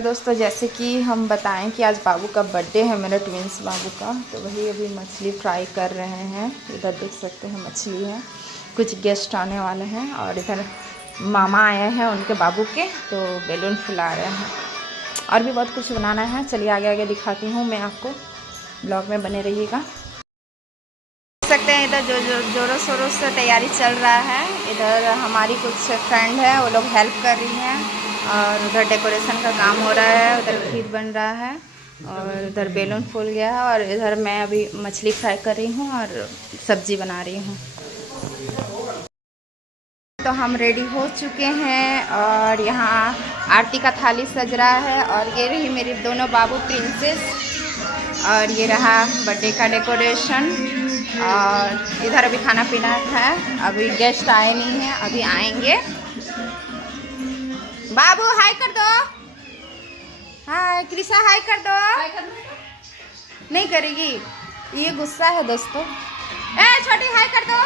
दोस्तों जैसे कि हम बताएं कि आज बाबू का बर्थडे है, मेरे ट्विंस बाबू का, तो वही अभी मछली फ्राई कर रहे हैं। इधर देख सकते हैं मछली है, कुछ गेस्ट आने वाले हैं और इधर मामा आए हैं उनके बाबू के, तो बैलून फुला रहे हैं और भी बहुत कुछ बनाना है। चलिए आगे आगे दिखाती हूँ मैं आपको, ब्लॉग में बने रहिएगा। देख सकते हैं इधर जो जोरों शोरों से तैयारी चल रहा है। इधर हमारी कुछ फ्रेंड है, वो लोग हेल्प कर रही हैं और उधर डेकोरेशन का काम हो रहा है, उधर खीर बन रहा है और उधर बैलून फूल गया है और इधर मैं अभी मछली फ्राई कर रही हूँ और सब्जी बना रही हूँ। तो हम रेडी हो चुके हैं और यहाँ आरती का थाली सज रहा है और ये रही मेरी दोनों बाबू प्रिंसेस और ये रहा बर्थडे का डेकोरेशन। और इधर अभी खाना पीना है, अभी गेस्ट आए नहीं हैं, अभी आएंगे। बाबू हाय कर दो, हाय कृषा हाय कर दो। नहीं करेगी, ये गुस्सा है दोस्तों। ए छोटी हाय कर दो।